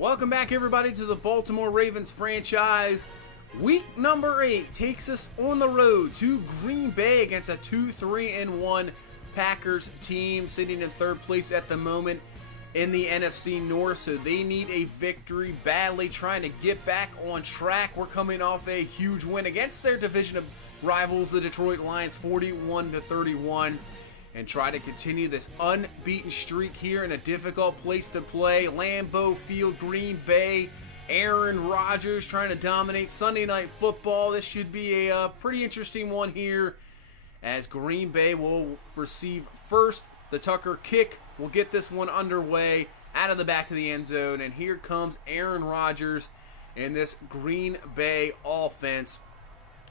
Welcome back, everybody, to the Baltimore Ravens franchise. Week number 8 takes us on the road to Green Bay against a 2-3-1 Packers team sitting in third place at the moment in the NFC North. So they need a victory badly, trying to get back on track. We're coming off a huge win against their division rivals, the Detroit Lions, 41-31. And try to continue this unbeaten streak here in a difficult place to play. Lambeau Field, Green Bay, Aaron Rodgers trying to dominate Sunday Night Football. This should be a pretty interesting one here, as Green Bay will receive first. The Tucker kick will get this one underway out of the back of the end zone. And here comes Aaron Rodgers in this Green Bay offense.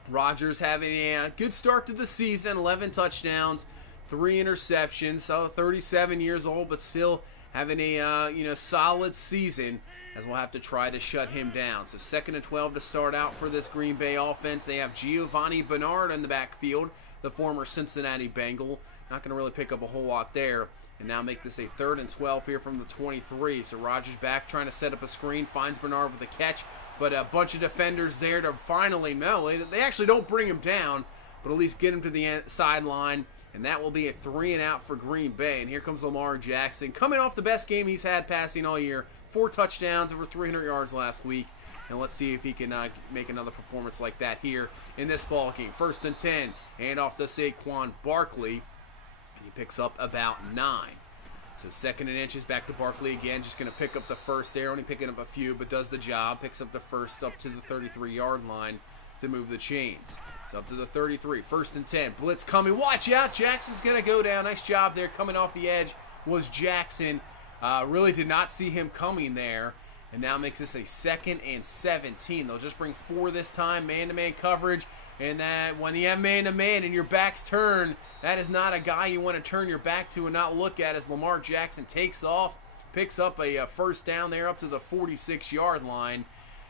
Rodgers having a good start to the season, 11 touchdowns. 3 interceptions, so 37 years old, but still having a solid season, as we'll have to try to shut him down. So 2nd and 12 to start out for this Green Bay offense. They have Giovanni Bernard in the backfield, the former Cincinnati Bengal. Not going to really pick up a whole lot there. And now make this a 3rd and 12 here from the 23. So Rodgers back trying to set up a screen, finds Bernard with a catch, but a bunch of defenders there to finally, no, they actually don't bring him down, but at least get him to the sideline. And that will be a 3 and out for Green Bay. And here comes Lamar Jackson, coming off the best game he's had passing all year. 4 touchdowns, over 300 yards last week. And let's see if he can make another performance like that here in this ball game. 1st and 10, and off to Saquon Barkley. And he picks up about 9. So 2nd and inches, back to Barkley again. Just going to pick up the first there. Only picking up a few, but does the job. Picks up the first up to the 33-yard line to move the chains. So up to the 33, 1st and 10, blitz coming, watch out, Jackson's going to go down. Nice job there, coming off the edge was Jackson. Really did not see him coming there, and now makes this a 2nd and 17. They'll just bring 4 this time, man-to-man coverage, and that when you have man-to-man and your back's turned, that is not a guy you want to turn your back to and not look at, as Lamar Jackson takes off, picks up a first down there up to the 46-yard line.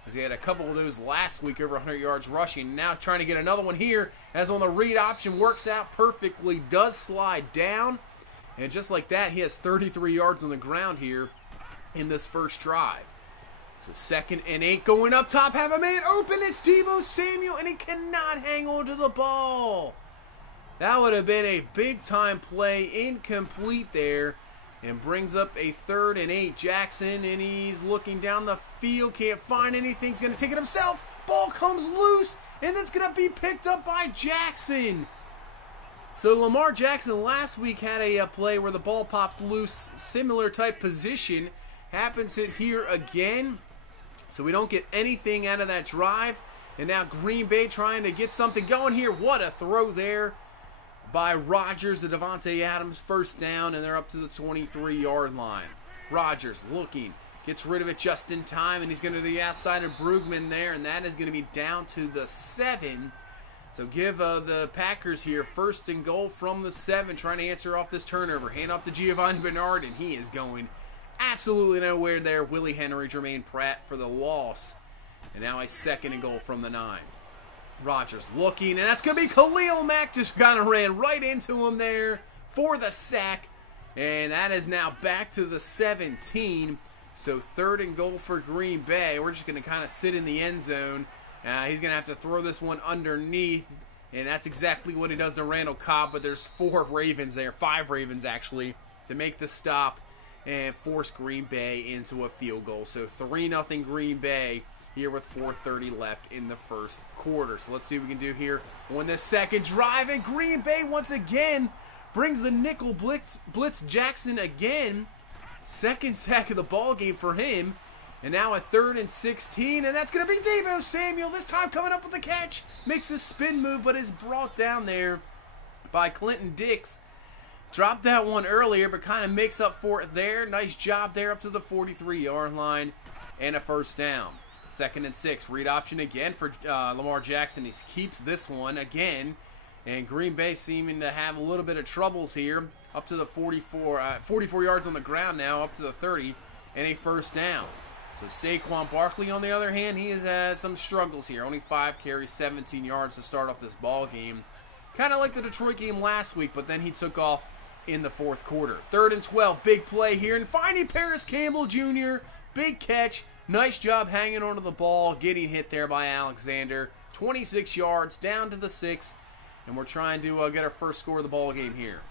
As he had a couple of those last week, over 100 yards rushing. Now trying to get another one here, as on the read option, works out perfectly, does slide down. And just like that, he has 33 yards on the ground here in this first drive. So 2nd and 8, going up top, have a man open, it's Deebo Samuel, and he cannot hang on to the ball. That would have been a big-time play, incomplete there. And brings up a 3rd and 8. Jackson, and he's looking down the field, can't find anything. He's going to take it himself. Ball comes loose, and it's going to be picked up by Jackson. So Lamar Jackson last week had a play where the ball popped loose, similar type position. Happens it here again. So we don't get anything out of that drive. And now Green Bay trying to get something going here. What a throw there by Rodgers to Davante Adams, first down, and they're up to the 23-yard line. Rodgers looking, gets rid of it just in time, and he's going to the outside of Brugman there, and that is going to be down to the 7. So give the Packers here 1st and goal from the 7, trying to answer off this turnover. Hand off to Giovanni Bernard, and he is going absolutely nowhere there. Willie Henry, Jermaine Pratt for the loss. And now a 2nd and goal from the 9. Rodgers looking, and that's going to be Khalil Mack, just kind of ran right into him there for the sack. And that is now back to the 17. So 3rd and goal for Green Bay. We're just going to kind of sit in the end zone. He's going to have to throw this one underneath, and that's exactly what he does to Randall Cobb. But there's 4 Ravens there, 5 Ravens actually, to make the stop and force Green Bay into a field goal. So 3-0 Green Bay here with 4:30 left in the first quarter. So let's see what we can do here on this second drive. And Green Bay once again brings the nickel blitz Jackson again. 2nd sack of the ball game for him. And now a 3rd and 16. And that's going to be Deebo Samuel. This time coming up with the catch. Makes a spin move, but is brought down there by Clinton Dix. Dropped that one earlier, but kind of makes up for it there. Nice job there up to the 43-yard line. And a first down. 2nd and 6, read option again for Lamar Jackson. He keeps this one again, and Green Bay seeming to have a little bit of troubles here. Up to the 44 yards on the ground now, up to the 30, and a first down. So Saquon Barkley, on the other hand, he has had some struggles here. Only 5 carries, 17 yards to start off this ball game. Kind of like the Detroit game last week, but then he took off in the fourth quarter. 3rd and 12, big play here, and finding Paris Campbell Jr., big catch. Nice job hanging onto the ball, getting hit there by Alexander. 26 yards, down to the 6, and we're trying to get our first score of the ball game here.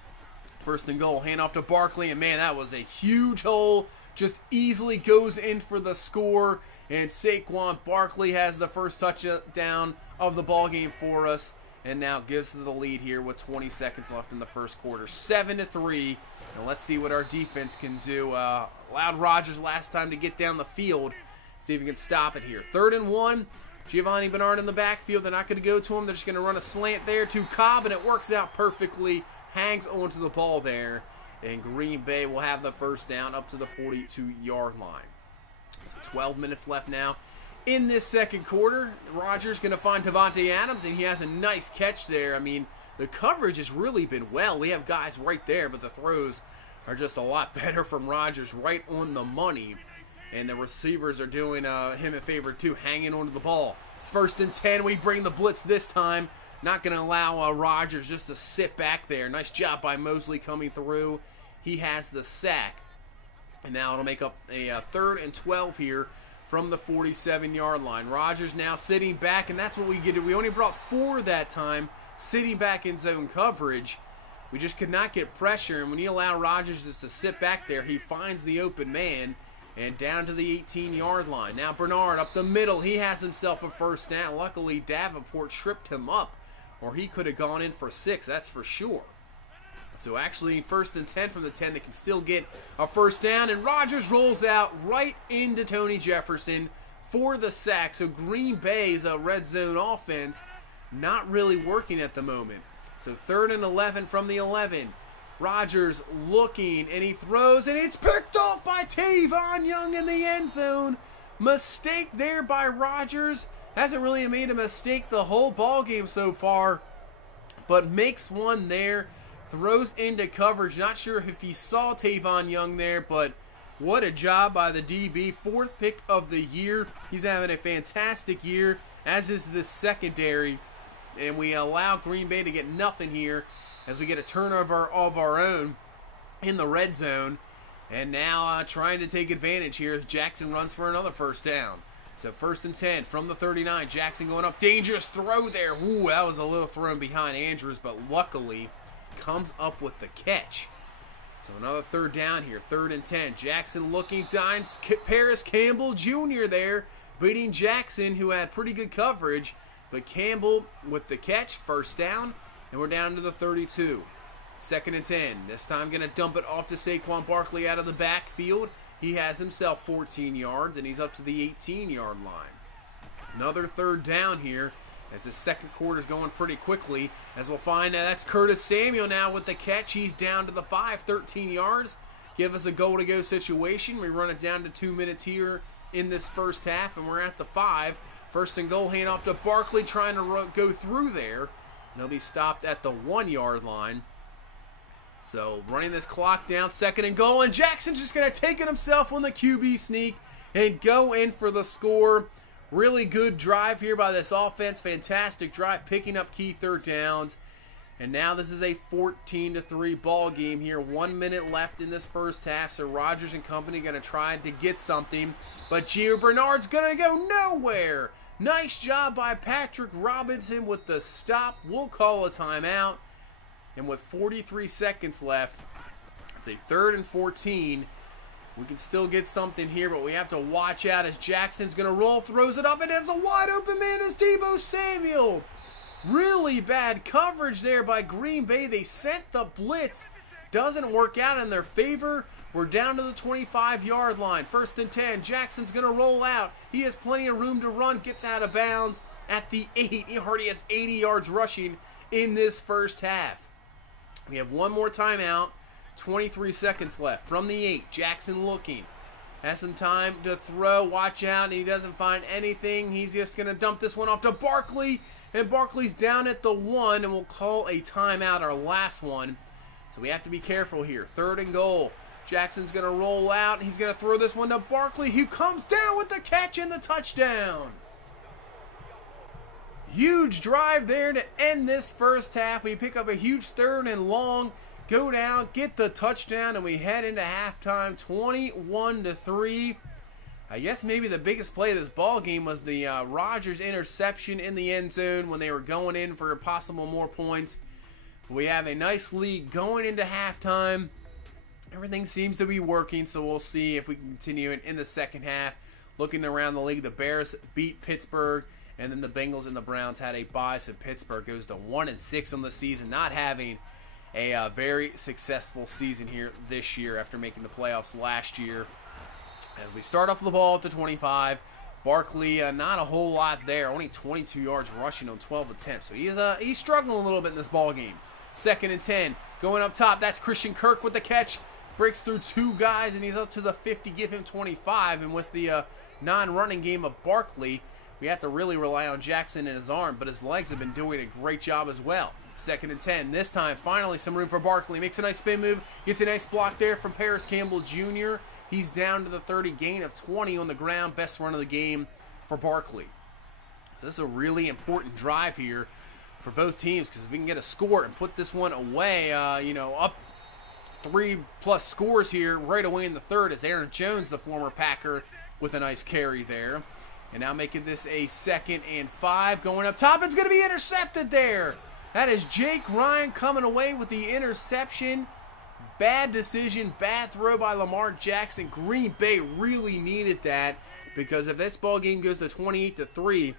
1st and goal, hand off to Barkley, and man, that was a huge hole. Just easily goes in for the score, and Saquon Barkley has the first touchdown of the ball game for us, and now gives the lead here with 20 seconds left in the first quarter. 7-3, and let's see what our defense can do. Allowed Rodgers last time to get down the field. See if we can stop it here. 3rd and 1. Giovanni Bernard in the backfield. They're not going to go to him. They're just going to run a slant there to Cobb, and it works out perfectly. Hangs onto the ball there, and Green Bay will have the first down up to the 42-yard line. So 12 minutes left now in this second quarter. Rodgers going to find Davante Adams, and he has a nice catch there. I mean, the coverage has really been well. We have guys right there, but the throws are just a lot better from Rodgers, right on the money. And the receivers are doing him a favor too, hanging onto the ball. It's 1st and 10. We bring the blitz this time. Not going to allow Rodgers just to sit back there. Nice job by Mosley coming through. He has the sack. And now it'll make up a 3rd and 12 here from the 47-yard line. Rodgers now sitting back, and that's what we get. We only brought 4 that time, sitting back in zone coverage. We just could not get pressure, and when you allow Rodgers just to sit back there, he finds the open man. And down to the 18-yard line. Now Bernard up the middle. He has himself a first down. Luckily, Davenport tripped him up, or he could have gone in for 6, that's for sure. So actually, 1st and 10 from the 10. They can still get a first down. And Rodgers rolls out right into Tony Jefferson for the sack. So Green Bay's red zone offense not really working at the moment. So 3rd and 11 from the 11. Rodgers looking, and he throws, and it's picked off by Tavon Young in the end zone. Mistake there by Rodgers. Hasn't really made a mistake the whole ball game so far, but makes one there. Throws into coverage. Not sure if he saw Tavon Young there, but what a job by the DB. 4th pick of the year. He's having a fantastic year, as is the secondary, and we allow Green Bay to get nothing here, as we get a turnover of our own in the red zone. And now trying to take advantage here as Jackson runs for another first down. So 1st and 10 from the 39. Jackson going up. Dangerous throw there. Ooh, that was a little thrown behind Andrews, but luckily comes up with the catch. So another 3rd down here. 3rd and 10. Jackson looking times. Paris Campbell Jr. there beating Jackson, who had pretty good coverage. But Campbell with the catch. First down. And we're down to the 32. 2nd and 10. This time going to dump it off to Saquon Barkley out of the backfield. He has himself 14 yards, and he's up to the 18-yard line. Another 3rd down here, as the second quarter's going pretty quickly. As we'll find, that's Curtis Samuel now with the catch. He's down to the 5, 13 yards. Give us a goal-to-go situation. We run it down to 2 minutes here in this first half, and we're at the 5. 1st and goal, hand off to Barkley, trying to go through there. And he'll be stopped at the 1-yard line. So running this clock down, 2nd and goal, and Jackson's just going to take it himself on the QB sneak and go in for the score. Really good drive here by this offense. Fantastic drive, picking up key 3rd downs. And now this is a 14-3 ball game here. 1 minute left in this first half, so Rodgers and company going to try to get something. But Gio Bernard's going to go nowhere. Nice job by Patrick Robinson with the stop. We'll call a timeout. And with 43 seconds left, it's a 3rd and 14. We can still get something here, but we have to watch out as Jackson's going to roll, throws it up, and it's a wide open man as Deebo Samuel. Really bad coverage there by Green Bay. They sent the blitz. Doesn't work out in their favor. We're down to the 25-yard line. 1st and 10. Jackson's going to roll out. He has plenty of room to run. Gets out of bounds at the 8. He already has 80 yards rushing in this first half. We have one more timeout. 23 seconds left from the 8. Jackson looking. Has some time to throw. Watch out. And he doesn't find anything. He's just going to dump this one off to Barkley. And Barkley's down at the 1. And we'll call a timeout, our last one. So we have to be careful here. 3rd and goal. Jackson's going to roll out. He's going to throw this one to Barkley, who comes down with the catch and the touchdown. Huge drive there to end this first half. We pick up a huge 3rd and long. go down, get the touchdown, and we head into halftime 21-3. I guess maybe the biggest play of this ball game was the Rodgers interception in the end zone when they were going in for possible more points. We have a nice lead going into halftime. Everything seems to be working, so we'll see if we can continue it in the second half. Looking around the league, the Bears beat Pittsburgh, and then the Bengals and the Browns had a bye, so Pittsburgh goes to 1-6 on the season, not having a very successful season here this year after making the playoffs last year. As we start off the ball at the 25, Barkley, not a whole lot there, only 22 yards rushing on 12 attempts, so he's struggling a little bit in this ball game. 2nd and 10, going up top, that's Christian Kirk with the catch, breaks through 2 guys, and he's up to the 50, give him 25, and with the non-running game of Barkley, we have to really rely on Jackson and his arm, but his legs have been doing a great job as well. 2nd and 10, this time, finally some room for Barkley, makes a nice spin move, gets a nice block there from Paris Campbell Jr., he's down to the 30, gain of 20 on the ground, best run of the game for Barkley. So this is a really important drive here for both teams, because if we can get a score and put this one away, up 3+ scores here right away in the third, as Aaron Jones, the former Packer, with a nice carry there. And now making this a 2nd and 5, going up top, it's going to be intercepted there. That is Jake Ryan coming away with the interception. Bad decision, bad throw by Lamar Jackson. Green Bay really needed that, because if this ball game goes to 28-3,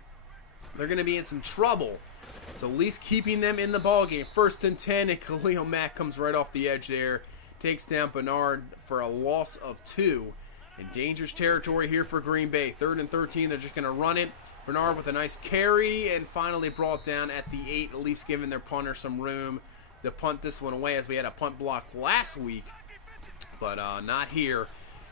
they're going to be in some trouble. So at least keeping them in the ball game. 1st and 10, and Khalil Mack comes right off the edge there. Takes down Bernard for a loss of 2. In dangerous territory here for Green Bay. 3rd and 13, they're just going to run it. Bernard with a nice carry, and finally brought down at the 8, at least giving their punter some room to punt this one away, as we had a punt block last week, but not here,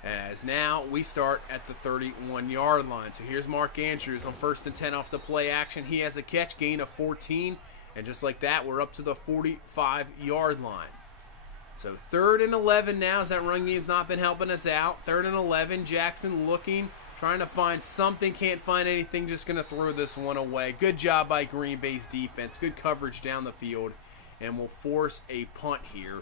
as now we start at the 31-yard line. So here's Mark Andrews on 1st and 10 off the play action. He has a catch, gain of 14, and just like that, we're up to the 45-yard line. So 3rd and 11 now, as that run game's not been helping us out. 3rd and 11, Jackson looking, trying to find something, can't find anything, just going to throw this one away. Good job by Green Bay's defense, good coverage down the field, and we'll force a punt here.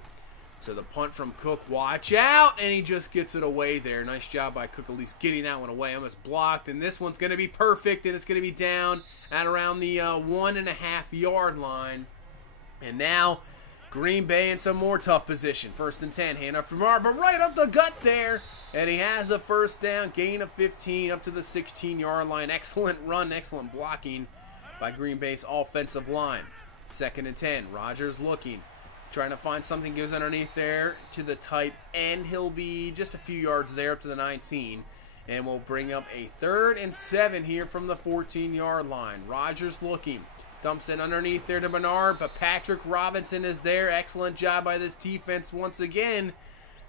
So the punt from Cook, watch out, and he just gets it away there. Nice job by Cook, at least getting that one away. Almost blocked, and this one's going to be perfect, and it's going to be down at around the 1.5-yard line. And now Green Bay in some more tough position. 1st and 10, hand up from Bernard, but right up the gut there, and he has a 1st down, gain of 15, up to the 16-yard line. Excellent run, excellent blocking by Green Bay's offensive line. 2nd and 10, Rodgers looking, trying to find something, goes underneath there to the tight end. He'll be just a few yards there up to the 19, and we'll bring up a 3rd and 7 here from the 14-yard line. Rodgers looking, dumps it underneath there to Bernard, but Patrick Robinson is there. Excellent job by this defense once again,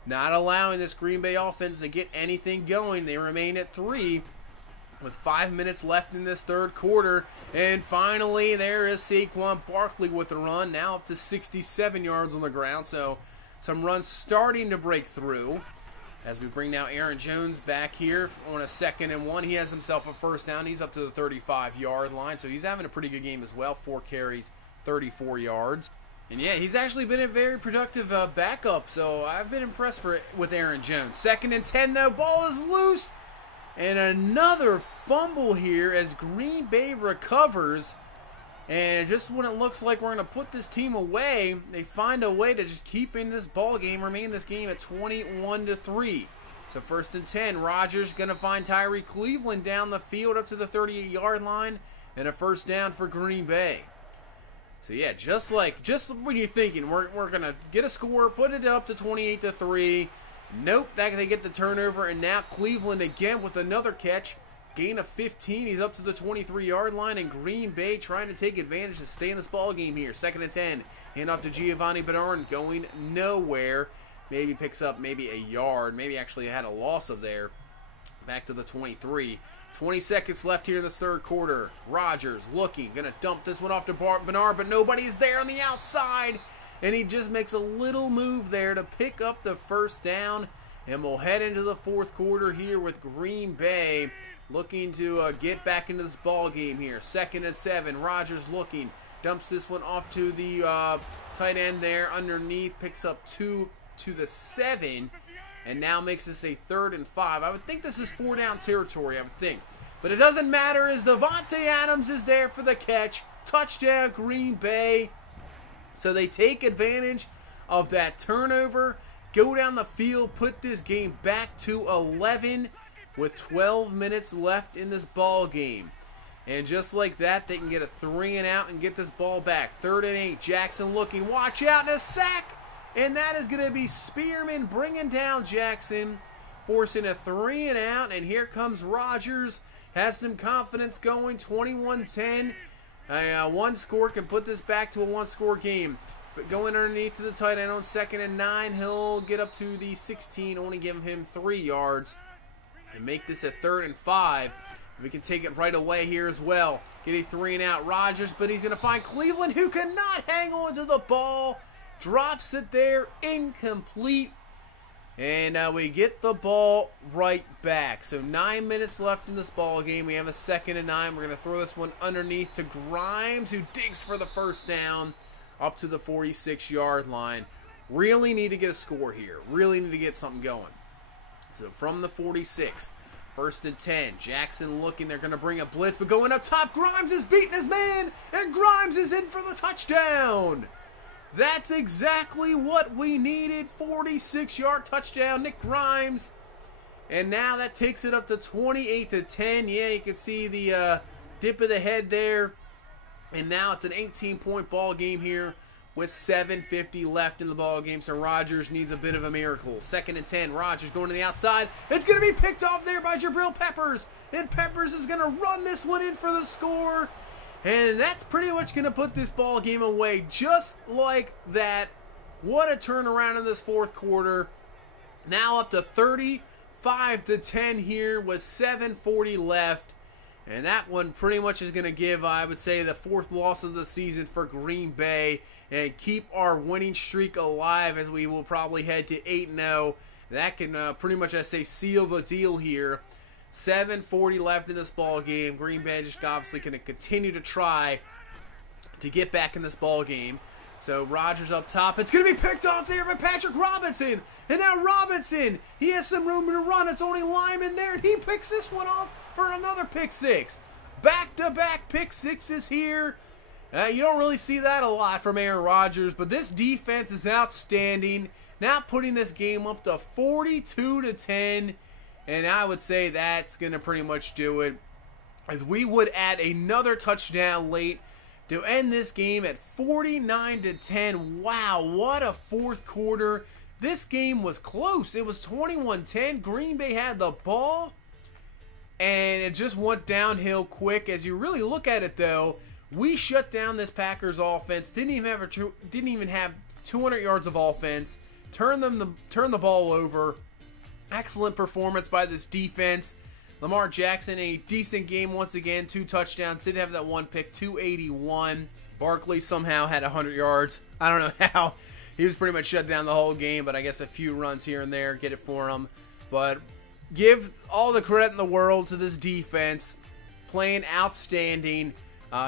not allowing this Green Bay offense to get anything going. They remain at 3 with 5 minutes left in this 3rd quarter. And finally, there is Saquon Barkley with the run, now up to 67 yards on the ground. So some runs starting to break through. As we bring now Aaron Jones back here on a 2nd and 1. He has himself a 1st down. He's up to the 35-yard line. So he's having a pretty good game as well. 4 carries, 34 yards. And yeah, he's actually been a very productive backup. So I've been impressed with Aaron Jones. 2nd and 10 though. Ball is loose. And another fumble here as Green Bay recovers. And just when it looks like we're going to put this team away, they find a way to just keep in this ball game, remain this game at 21-3. So 1st and 10, Rodgers going to find Tyree Cleveland down the field up to the 38-yard line, and a 1st down for Green Bay. So yeah, just when you're thinking we're going to get a score, put it up to 28-3. Nope, they get the turnover, and now Cleveland again with another catch. Gain of 15, he's up to the 23-yard line, and Green Bay trying to take advantage to stay in this ball game here. 2nd and 10, hand off to Giovanni Bernard, going nowhere. Maybe picks up maybe a yard, maybe actually had a loss of there. Back to the 23. 20 seconds left here in this 3rd quarter. Rodgers looking, gonna dump this one off to Bernard, but nobody's there on the outside. And he just makes a little move there to pick up the 1st down. And we'll head into the fourth quarter here with Green Bay looking to get back into this ball game here. 2nd and 7. Rodgers looking. Dumps this one off to the tight end there underneath. Picks up 2 to the 7. And now makes this a 3rd and 5. I would think this is 4-down territory, I would think. But it doesn't matter as Davante Adams is there for the catch. Touchdown, Green Bay. So they take advantage of that turnover. Go down the field, put this game back to 11 with 12 minutes left in this ball game. And just like that, they can get a 3 and out and get this ball back. 3rd and 8, Jackson looking, watch out, and a sack! And that is going to be Spearman bringing down Jackson, forcing a 3 and out. And here comes Rodgers, has some confidence going, 21-10. One score can put this back to a one-score game. But going underneath to the tight end on 2nd and 9, he'll get up to the 16, only giving him 3 yards. And make this a 3rd and 5. We can take it right away here as well. Get a 3 and out, Rodgers, but he's going to find Cleveland, who cannot hang on to the ball. Drops it there, incomplete. And we get the ball right back. So 9 minutes left in this ball game. We have a 2nd and 9. We're going to throw this one underneath to Grimes, who digs for the first down up to the 46-yard line. Really need to get a score here. Really need to get something going. So from the 46, 1st and 10. Jackson looking. They're going to bring a blitz, but going up top, Grimes is beating his man, and Grimes is in for the touchdown. That's exactly what we needed. 46-yard touchdown, Nick Grimes. And now that takes it up to 28-10. Yeah, you can see the dip of the head there. And now it's an 18-point ball game here with 7:50 left in the ball game. So Rodgers needs a bit of a miracle. 2nd and 10. Rodgers going to the outside. It's going to be picked off there by Jabril Peppers. And Peppers is going to run this one in for the score. And that's pretty much going to put this ball game away just like that. What a turnaround in this fourth quarter. Now up to 35-10 here with 7:40 left. And that one pretty much is going to give, I would say, the 4th loss of the season for Green Bay and keep our winning streak alive as we will probably head to 8-0. That can pretty much, I say, seal the deal here. 7:40 left in this ball game. Green Bay just obviously going to continue to try to get back in this ball game. So Rodgers up top. It's going to be picked off there by Patrick Robinson. And now Robinson, he has some room to run. It's only Lyman there, and he picks this one off for another pick 6. Back-to-back pick 6s here. You don't really see that a lot from Aaron Rodgers, but this defense is outstanding. Now putting this game up to 42-10. And I would say that's going to pretty much do it, as we would add another touchdown late to end this game at 49-10. Wow, what a fourth quarter. This game was close. It was 21-10. Green Bay had the ball, and it just went downhill quick. As you really look at it, though, we shut down this Packers offense. Didn't even have 200 yards of offense. Turned the ball over. Excellent performance by this defense. Lamar Jackson, a decent game once again. 2 touchdowns. Did have that one pick, 281. Barkley somehow had 100 yards. I don't know how. He was pretty much shut down the whole game, but I guess a few runs here and there get it for him. But give all the credit in the world to this defense. Playing outstanding.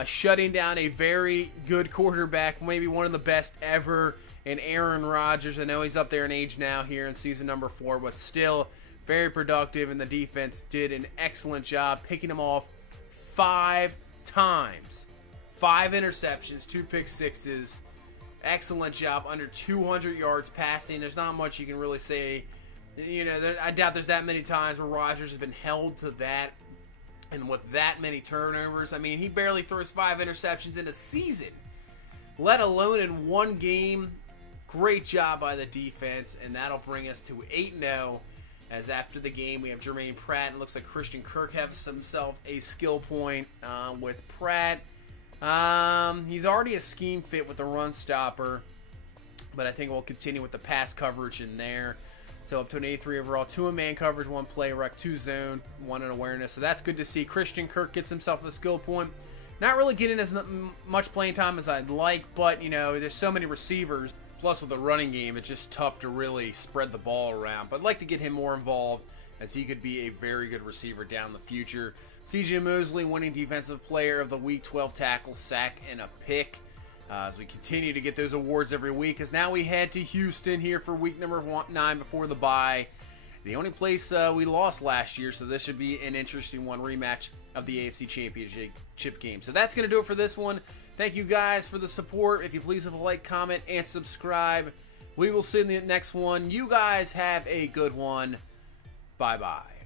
Shutting down a very good quarterback. Maybe one of the best ever in Aaron Rodgers. I know he's up there in age now here in season number 4, but still very productive, and the defense did an excellent job picking him off 5 times. 5 interceptions, 2 pick 6s. Excellent job, under 200 yards passing. There's not much you can really say. You know, I doubt there's that many times where Rodgers has been held to that, and with that many turnovers. I mean, he barely throws 5 interceptions in a season, let alone in one game. Great job by the defense, and that'll bring us to 8-0. As after the game, we have Jermaine Pratt. It looks like Christian Kirk has himself a skill point with Pratt. He's already a scheme fit with the run stopper, but I think we'll continue with the pass coverage in there. So up to an 83 overall, 2 in man coverage, 1 play rec, 2 zone, 1 in awareness. So that's good to see. Christian Kirk gets himself a skill point. Not really getting as much playing time as I'd like, but, you know, there's so many receivers Plus, with the running game, it's just tough to really spread the ball around. But I'd like to get him more involved, as he could be a very good receiver down the future. C.J. Mosley winning Defensive Player of the Week, 12 tackles, sack, and a pick. As we continue to get those awards every week, as now we head to Houston here for week number 9 before the bye. The only place we lost last year, so this should be an interesting one, rematch of the AFC Championship game. So that's going to do it for this one. Thank you guys for the support. If you please leave a like, comment, and subscribe. We will see you in the next one. You guys have a good one. Bye-bye.